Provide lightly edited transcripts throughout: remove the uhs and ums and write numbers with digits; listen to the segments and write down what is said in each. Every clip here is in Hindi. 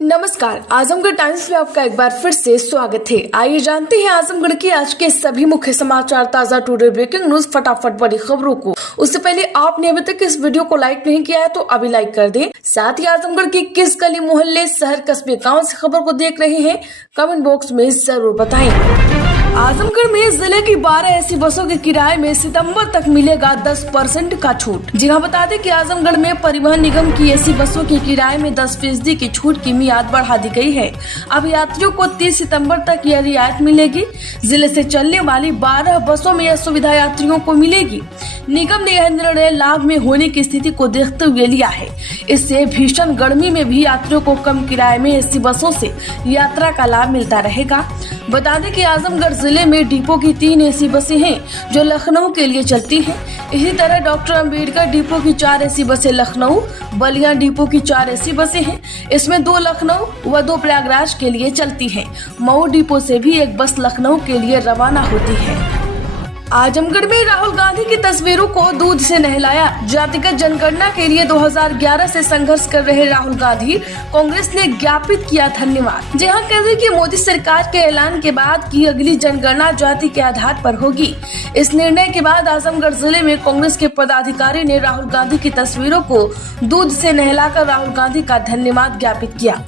नमस्कार, आजमगढ़ टाइम्स में आपका एक बार फिर से स्वागत है। आइए जानते हैं आजमगढ़ की आज के सभी मुख्य समाचार, ताजा टुडे ब्रेकिंग न्यूज, फटाफट बड़ी खबरों को। उससे पहले आपने अभी तक इस वीडियो को लाइक नहीं किया है तो अभी लाइक कर दें। साथ ही आजमगढ़ की किस गली, मोहल्ले, शहर, कस्बे, गाँव से खबर को देख रहे हैं, कमेंट बॉक्स में जरूर बताएं। आजमगढ़ में जिले की 12 ऐसी बसों के किराए में सितंबर तक मिलेगा 10% का छूट। जी हाँ, बता दें कि आजमगढ़ में परिवहन निगम की ऐसी बसों के किराए में 10% की छूट की मियाद बढ़ा दी गई है। अब यात्रियों को 30 सितंबर तक यह रियायत मिलेगी। जिले से चलने वाली 12 बसों में यह सुविधा यात्रियों को मिलेगी। निगम ने यह निर्णय लाभ में होने की स्थिति को देखते हुए लिया है। इससे भीषण गर्मी में भी यात्रियों को कम किराए में ऐसी बसों से यात्रा का लाभ मिलता रहेगा। बता दें कि आजमगढ़ जिले में डिपो की 3 ऐसी बसें हैं जो लखनऊ के लिए चलती हैं। इसी तरह डॉक्टर अंबेडकर डिपो की 4 ऐसी बसें लखनऊ, बलिया डिपो की 4 ऐसी बसें हैं। इसमें 2 लखनऊ व 2 प्रयागराज के लिए चलती हैं। मऊ डिपो से भी एक बस लखनऊ के लिए रवाना होती है। आजमगढ़ में राहुल गांधी की तस्वीरों को दूध से नहलाया। जातिगत जनगणना के लिए 2011 से संघर्ष कर रहे राहुल गांधी कांग्रेस ने ज्ञापित किया धन्यवाद। जहां कहते कि मोदी सरकार के ऐलान के बाद की अगली जनगणना जाति के आधार पर होगी। इस निर्णय के बाद आजमगढ़ जिले में कांग्रेस के पदाधिकारी ने राहुल गांधी की तस्वीरों को दूध से नहलाकर राहुल गांधी का धन्यवाद ज्ञापित किया।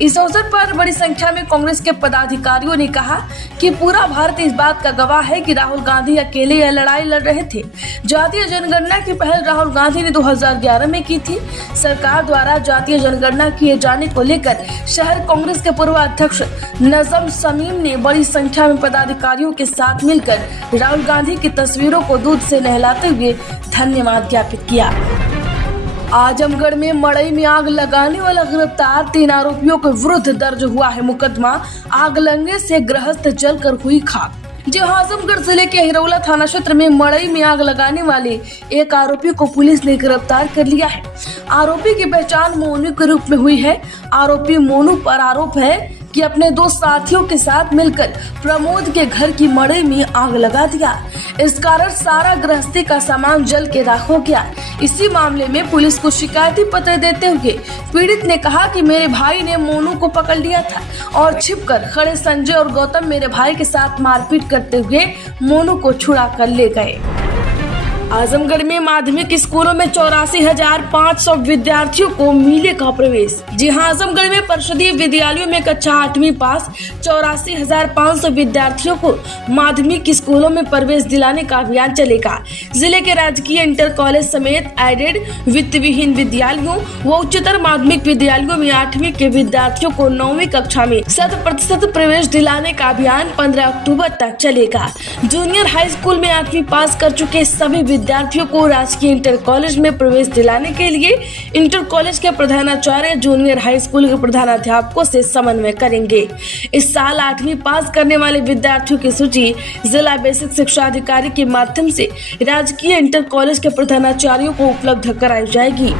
इस अवसर पर बड़ी संख्या में कांग्रेस के पदाधिकारियों ने कहा कि पूरा भारत इस बात का गवाह है कि राहुल गांधी अकेले यह लड़ाई लड़ रहे थे। जातीय जनगणना की पहल राहुल गांधी ने 2011 में की थी। सरकार द्वारा जातीय जनगणना किए जाने को लेकर शहर कांग्रेस के पूर्व अध्यक्ष नजम समीम ने बड़ी संख्या में पदाधिकारियों के साथ मिलकर राहुल गांधी की तस्वीरों को दूध से नहलाते हुए धन्यवाद ज्ञापित किया। आजमगढ़ में मड़ई में आग लगाने वाला गिरफ्तार 3 आरोपियों के विरुद्ध दर्ज हुआ है मुकदमा। आग लगने से गृहस्थ जलकर हुई खाक। जो आजमगढ़ जिले के हिरौला थाना क्षेत्र में मड़ई में आग लगाने वाले एक आरोपी को पुलिस ने गिरफ्तार कर लिया है। आरोपी की पहचान मोनू के रूप में हुई है। आरोपी मोनू पर आरोप है कि अपने 2 साथियों के साथ मिलकर प्रमोद के घर की मड़ई में आग लगा दिया। इस कारण सारा गृहस्थी का सामान जल के राख हो गया। इसी मामले में पुलिस को शिकायती पत्र देते हुए पीड़ित ने कहा कि मेरे भाई ने मोनू को पकड़ लिया था और छिपकर खड़े संजय और गौतम मेरे भाई के साथ मारपीट करते हुए मोनू को छुड़ा कर ले गए। आजमगढ़ में माध्यमिक स्कूलों में 84,500 विद्यार्थियों को मिलेगा प्रवेश। जी हां, आजमगढ़ में परिषदीय विद्यालयों में कक्षा 8वीं पास 84,500 विद्यार्थियों को माध्यमिक स्कूलों में प्रवेश दिलाने का अभियान चलेगा। जिले के राजकीय इंटर कॉलेज समेत एडेड वित्त विहीन विद्यालयों व उच्चतर माध्यमिक विद्यालयों में 8वीं के विद्यार्थियों को 9वीं कक्षा में 100% प्रवेश दिलाने का अभियान 15 अक्टूबर तक चलेगा। जूनियर हाई स्कूल में 8वीं पास कर चुके सभी विद्यार्थियों को राजकीय इंटर कॉलेज में प्रवेश दिलाने के लिए इंटर कॉलेज के प्रधानाचार्य जूनियर हाई स्कूल के प्रधानाध्यापकों से समन्वय करेंगे। इस साल 8वीं पास करने वाले विद्यार्थियों की सूची जिला बेसिक शिक्षा अधिकारी के माध्यम से राजकीय इंटर कॉलेज के प्रधानाचार्यों को उपलब्ध कराई जाएगी।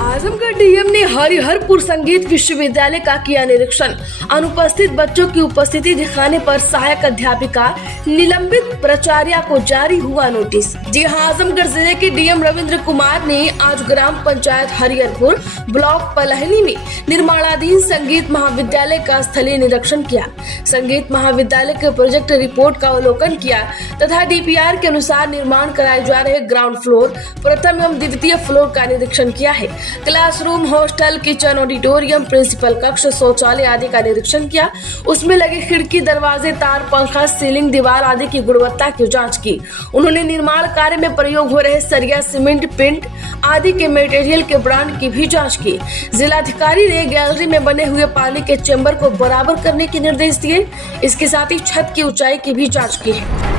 आजमगढ़ डीएम ने हरिहरपुर संगीत विश्वविद्यालय का किया निरीक्षण। अनुपस्थित बच्चों की उपस्थिति दिखाने पर सहायक अध्यापिका निलंबित प्राचार्य को जारी हुआ नोटिस। जी हां, आजमगढ़ जिले के डीएम रविंद्र कुमार ने आज ग्राम पंचायत हरिहरपुर ब्लॉक पलहनी में निर्माणाधीन संगीत महाविद्यालय का स्थलीय निरीक्षण किया। संगीत महाविद्यालय के प्रोजेक्ट रिपोर्ट का अवलोकन किया तथा डीपीआर के अनुसार निर्माण कराए जा रहे ग्राउंड फ्लोर, प्रथम एवं द्वितीय फ्लोर का निरीक्षण किया है। Classroom, hostel, kitchen, auditorium, principal कक्ष, शौचालय आदि का निरीक्षण किया। उसमें लगे खिड़की, दरवाजे, तार, पंखा, सीलिंग, दीवार आदि की गुणवत्ता की जांच की। उन्होंने निर्माण कार्य में प्रयोग हो रहे सरिया, सीमेंट, पेंट आदि के मटेरियल के ब्रांड की भी जांच की। जिलाधिकारी ने गैलरी में बने हुए पानी के चैम्बर को बराबर करने के निर्देश दिए। इसके साथ ही छत की ऊंचाई की भी जाँच की है।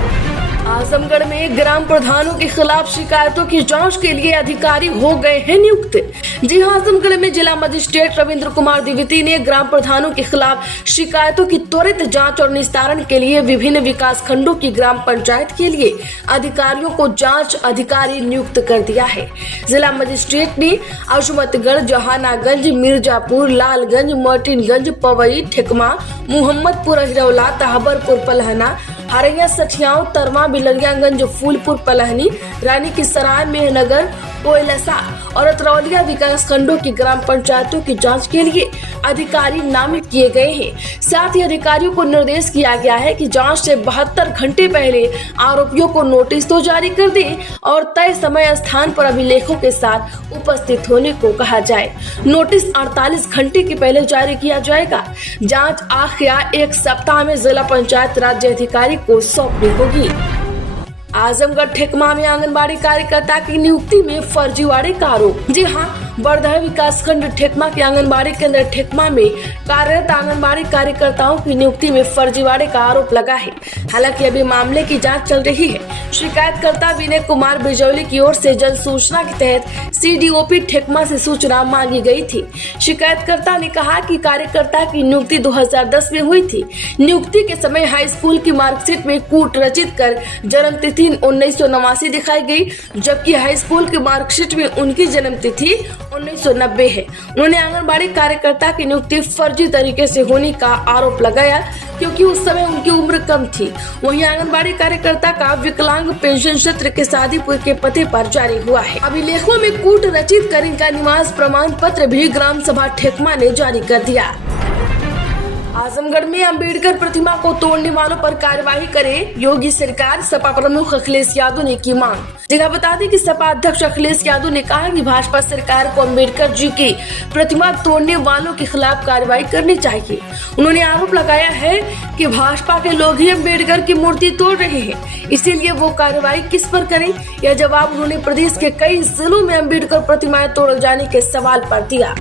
आजमगढ़ में ग्राम प्रधानों के खिलाफ शिकायतों की जांच के लिए अधिकारी हो गए हैं नियुक्त। जी हां, आजमगढ़ में जिला मजिस्ट्रेट रविंद्र कुमार द्विवेदी ने ग्राम प्रधानों के खिलाफ शिकायतों की त्वरित जांच और निस्तारण के लिए विभिन्न विकास खंडों की ग्राम पंचायत के लिए अधिकारियों को जांच अधिकारी नियुक्त कर दिया है। जिला मजिस्ट्रेट ने अशमतगढ़, जहानागंज, मिर्जापुर, लालगंज, मार्टिनगंज, पवई, ठेकमा, मोहम्मदपुर, हिरौला, तहबरपुर, पलहना, हरैया, सठियाव, तरवा, बिलरियागंज, फूलपुर, पलहनी, रानी की सराय, मेहनगर, कोयलसा और अतरौलिया विकास खंडों की ग्राम पंचायतों की जांच के लिए अधिकारी नामित किए गए हैं। साथ ही अधिकारियों को निर्देश किया गया है कि जांच से 72 घंटे पहले आरोपियों को नोटिस तो जारी कर दे और तय समय स्थान पर अभिलेखों के साथ उपस्थित होने को कहा जाए। नोटिस 48 घंटे के पहले जारी किया जाएगा। जांच आखिर एक सप्ताह में जिला पंचायत राज्य अधिकारी को सौंपनी होगी। आजमगढ़ ठेकमा में आंगनबाड़ी कार्यकर्ता की नियुक्ति में फर्जीवाड़े का आरोप। जी हां, बड़दह विकास खंड ठेकमा के आंगनबाड़ी केंद्र ठेकमा में कार्यरत आंगनबाड़ी कार्यकर्ताओं की नियुक्ति में फर्जीवाड़े का आरोप लगा है। हालांकि अभी मामले की जांच चल रही है। शिकायतकर्ता विनय कुमार बिजौली की ओर से जन सूचना के तहत CDOP ठेकमा से सूचना मांगी गई थी। शिकायतकर्ता ने कहा कि कार्यकर्ता की नियुक्ति 2010 में हुई थी। नियुक्ति के समय हाई स्कूल की मार्कशीट में कूट रचित कर जन्म तिथि 1989 दिखाई गई, जबकि हाई स्कूल की मार्कशीट में उनकी जन्म तिथि 1990 है। उन्होंने आंगनबाड़ी कार्यकर्ता की नियुक्ति फर्जी तरीके से होने का आरोप लगाया, क्योंकि उस समय उनकी उम्र कम थी। वहीं आंगनबाड़ी कार्यकर्ता का विकलांग पेंशन क्षेत्र के शादीपुर के पते पर जारी हुआ है। अभिलेखों में कूट रचित कर इनका निवास प्रमाण पत्र भी ग्राम सभा ठेकमा ने जारी कर दिया। आजमगढ़ में अंबेडकर प्रतिमा को तोड़ने वालों पर कार्रवाई करे योगी सरकार, सपा प्रमुख अखिलेश यादव ने की मांग। जगह बता दें कि सपा अध्यक्ष अखिलेश यादव ने कहा कि भाजपा सरकार को अंबेडकर जी की प्रतिमा तोड़ने वालों के खिलाफ कार्रवाई करनी चाहिए। उन्होंने आरोप लगाया है कि भाजपा के लोग ही अंबेडकर की मूर्ति तोड़ रहे हैं, इसीलिए वो कार्रवाई किस पर करें। यह जवाब उन्होंने प्रदेश के कई जिलों में अंबेडकर प्रतिमाएं तोड़ जाने के सवाल पर दिया।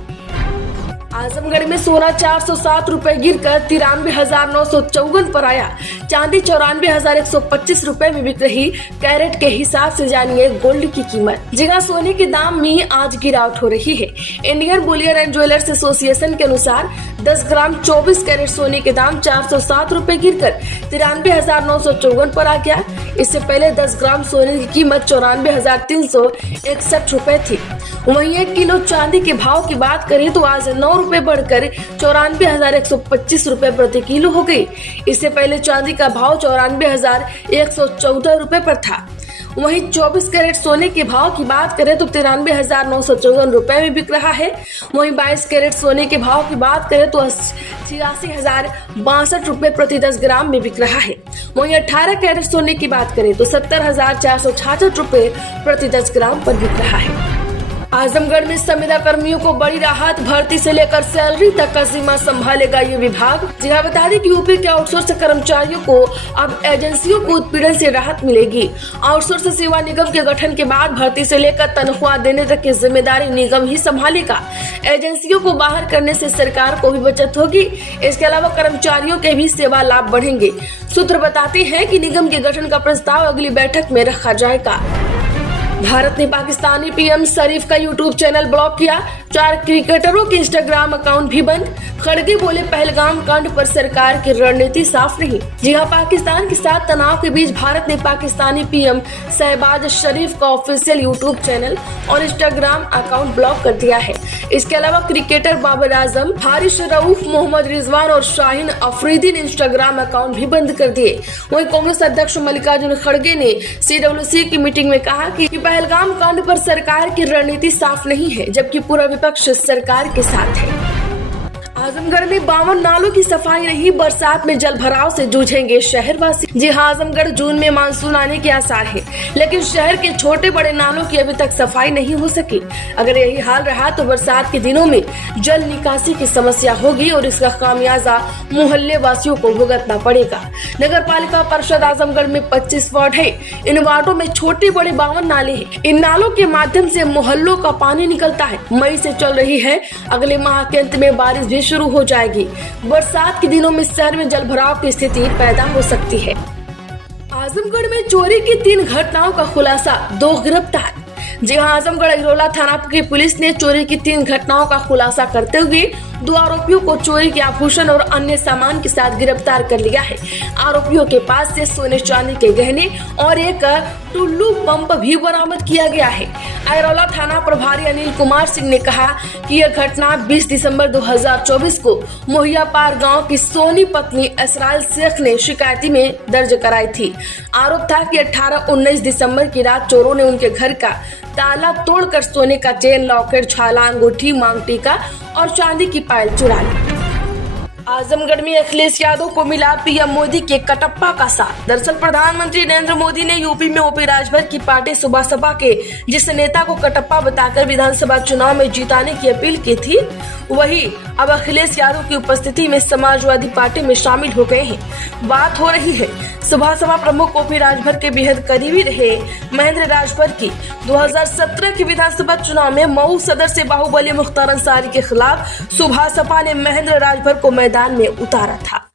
आजमगढ़ में सोना 407 रुपए गिरकर 93,954 पर आया। चांदी 94,125 रुपए में बिक रही। कैरेट के हिसाब से जानिए गोल्ड की कीमत। जगह सोने के दाम में आज गिरावट हो रही है। Indian Boolean and jewellers association के अनुसार 10 ग्राम 24 कैरेट सोने के दाम 407 रुपए गिरकर 93,954 पर आ गया। इससे पहले 10 ग्राम सोने की कीमत 94,361 रुपए थी। वहीं 1 किलो चांदी के भाव की बात करें तो आज 9 रुपए बढ़कर 94,125 रुपए प्रति किलो हो गई। इससे पहले चांदी का भाव 94,114 रुपए पर था। वहीं 24 कैरेट सोने के भाव की बात करें तो 93,954 रुपए में बिक रहा है। वहीं 22 कैरेट सोने के भाव की बात करें तो 86,062 रुपए प्रति 10 ग्राम में बिक रहा है। वहीं 18 कैरेट सोने की बात करें तो 70,466 रुपए प्रति 10 ग्राम पर बिक रहा है। आजमगढ़ में संविदा कर्मियों को बड़ी राहत, भर्ती से लेकर सैलरी तक का जिम्मा संभालेगा ये विभाग। जहाँ बता दें कि यूपी के आउटसोर्स कर्मचारियों को अब एजेंसियों को उत्पीड़न से राहत मिलेगी। आउटसोर्स सेवा निगम के गठन के बाद भर्ती से लेकर तनख्वाह देने तक की जिम्मेदारी निगम ही संभालेगा। एजेंसियों को बाहर करने से सरकार को भी बचत होगी। इसके अलावा कर्मचारियों के भी सेवा लाभ बढ़ेंगे। सूत्र बताते हैं कि निगम के गठन का प्रस्ताव अगली बैठक में रखा जाएगा। भारत ने पाकिस्तानी पीएम शरीफ का यूट्यूब चैनल ब्लॉक किया। 4 क्रिकेटरों के इंस्टाग्राम अकाउंट भी बंद। खड़गे बोले पहलगाम कांड पर सरकार की रणनीति साफ नहीं। जी हां, पाकिस्तान के साथ तनाव के बीच भारत ने पाकिस्तानी पीएम शहबाज शरीफ का ऑफिशियल यूट्यूब चैनल और इंस्टाग्राम अकाउंट ब्लॉक कर दिया है। इसके अलावा क्रिकेटर बाबर आजम, हारिस रऊफ, मोहम्मद रिजवान और शाहीन अफरीदी ने इंस्टाग्राम अकाउंट भी बंद कर दिए। वहीं कांग्रेस अध्यक्ष मल्लिकार्जुन खड़गे ने CWC की मीटिंग में कहा कि पहलगाम कांड पर सरकार की रणनीति साफ नहीं है, जबकि पूरा विपक्ष सरकार के साथ है। आजमगढ़ में 52 नालों की सफाई नहीं, बरसात में जल भराव से जूझेंगे शहरवासी। जी हाँ, आजमगढ़ जून में मानसून आने के आसार है, लेकिन शहर के छोटे बड़े नालों की अभी तक सफाई नहीं हो सकी। अगर यही हाल रहा तो बरसात के दिनों में जल निकासी की समस्या होगी और इसका खामियाजा मोहल्ले वासियों को भुगतना पड़ेगा। नगर पालिका परिषद आजमगढ़ में 25 वार्ड है। इन वार्डों में छोटे बड़े 52 नाले हैं। इन नालों के माध्यम से मोहल्लों का पानी निकलता है। मई से चल रही है, अगले माह के अंत में बारिश भी शुरू हो जाएगी। बरसात के दिनों में शहर में जल भराव की स्थिति पैदा हो सकती है। आजमगढ़ में चोरी की 3 घटनाओं का खुलासा, 2 गिरफ्तार। जी हां, आजमगढ़ इरोला थाना की पुलिस ने चोरी की 3 घटनाओं का खुलासा करते हुए 2 आरोपियों को चोरी के आभूषण और अन्य सामान के साथ गिरफ्तार कर लिया है। आरोपियों के पास से सोने चांदी के गहने और एक टुल्लू पंप भी बरामद किया गया है। अयरौला थाना प्रभारी अनिल कुमार सिंह ने कहा कि यह घटना 20 दिसंबर 2024 को मोहियापार गांव की सोनी पत्नी इसराइल शेख ने शिकायती में दर्ज कराई थी। आरोप था कि 18-19 दिसंबर की रात चोरों ने उनके घर का ताला तोड़कर सोने का चेन, लॉकेट, छाला, अंगूठी, मांग टीका और चांदी की पायल चुरा ली। आजमगढ़ में अखिलेश यादव को मिला पीएम मोदी के कटप्पा का साथ। दरअसल प्रधानमंत्री नरेंद्र मोदी ने यूपी में ओपी राजभर की पार्टी सुबह के जिस नेता को कटप्पा बताकर विधानसभा चुनाव में जीताने की अपील की थी, वही अब अखिलेश यादव की उपस्थिति में समाजवादी पार्टी में शामिल हो गए हैं। बात हो रही है सुबह प्रमुख ओपी राजभर के बेहद करीबी रहे महेंद्र राजभर की 2017 के विधानसभा चुनाव में मऊ सदर से बाहुबली मुख्तार अंसारी के खिलाफ सुबह ने महेंद्र राजभर को मैदान में उतारा था।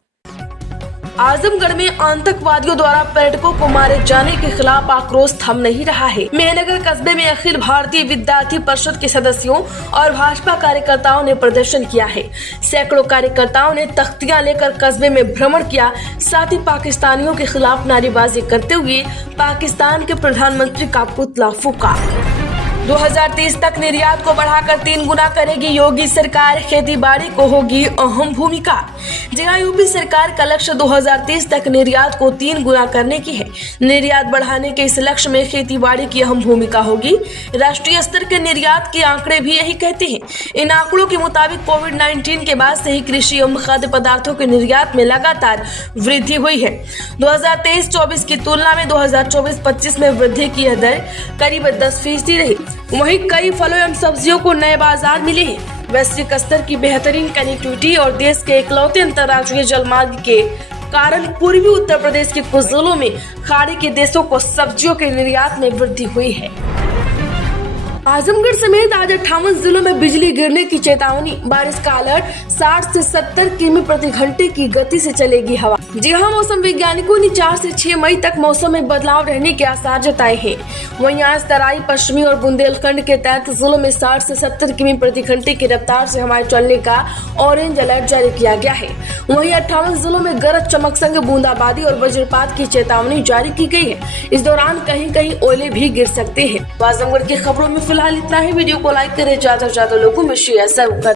आजमगढ़ में आतंकवादियों द्वारा पर्यटकों को मारे जाने के खिलाफ आक्रोश थम नहीं रहा है। मेहनगर कस्बे में अखिल भारतीय विद्यार्थी परिषद के सदस्यों और भाजपा कार्यकर्ताओं ने प्रदर्शन किया है। सैकड़ों कार्यकर्ताओं ने तख्तियां लेकर कस्बे में भ्रमण किया, साथ ही पाकिस्तानियों के खिलाफ नारेबाजी करते हुए पाकिस्तान के प्रधानमंत्री का पुतला फूका। 2030 तक निर्यात को बढ़ाकर 3 गुना करेगी योगी सरकार, खेती बाड़ी को होगी अहम भूमिका। जहां यूपी सरकार का लक्ष्य 2030 तक निर्यात को 3 गुना करने की है। निर्यात बढ़ाने के इस लक्ष्य में खेती बाड़ी की अहम भूमिका होगी। राष्ट्रीय स्तर के निर्यात के आंकड़े भी यही कहते हैं। इन आंकड़ों के मुताबिक कोविड-19 के बाद से ही कृषि एवं खाद्य पदार्थों के निर्यात में लगातार वृद्धि हुई है। 2023-24 की तुलना में 2024-25 में वृद्धि की यह दर करीब 10% रही। वहीं कई फलों एवं सब्जियों को नए बाजार मिले हैं। वैश्विक स्तर की बेहतरीन कनेक्टिविटी और देश के इकलौते अंतर्राष्ट्रीय जलमार्ग के कारण पूर्वी उत्तर प्रदेश के कुछ जिलों में खाड़ी के देशों को सब्जियों के निर्यात में वृद्धि हुई है। आजमगढ़ समेत आज 58 जिलों में बिजली गिरने की चेतावनी। बारिश का अलर्ट। 60 से 70 किमी प्रति घंटे की गति से चलेगी हवा। जी हां, मौसम वैज्ञानिकों ने 4 से 6 मई तक मौसम में बदलाव रहने के आसार जताए हैं। वहीं आज तराई, पश्चिमी और बुंदेलखंड के 33 जिलों में 60 से 70 किमी प्रति घंटे की रफ्तार से हवाएं चलने का ऑरेंज अलर्ट जारी किया गया है। वहीं 58 जिलों में गरज चमक संग बूंदाबांदी और वज्रपात की चेतावनी जारी की गई है। इस दौरान कहीं कहीं ओले भी गिर सकते हैं। आजमगढ़ की खबरों में फिलहाल इतना ही। वीडियो को लाइक करें, ज्यादा से ज्यादा लोगों में शेयर जरूर करें।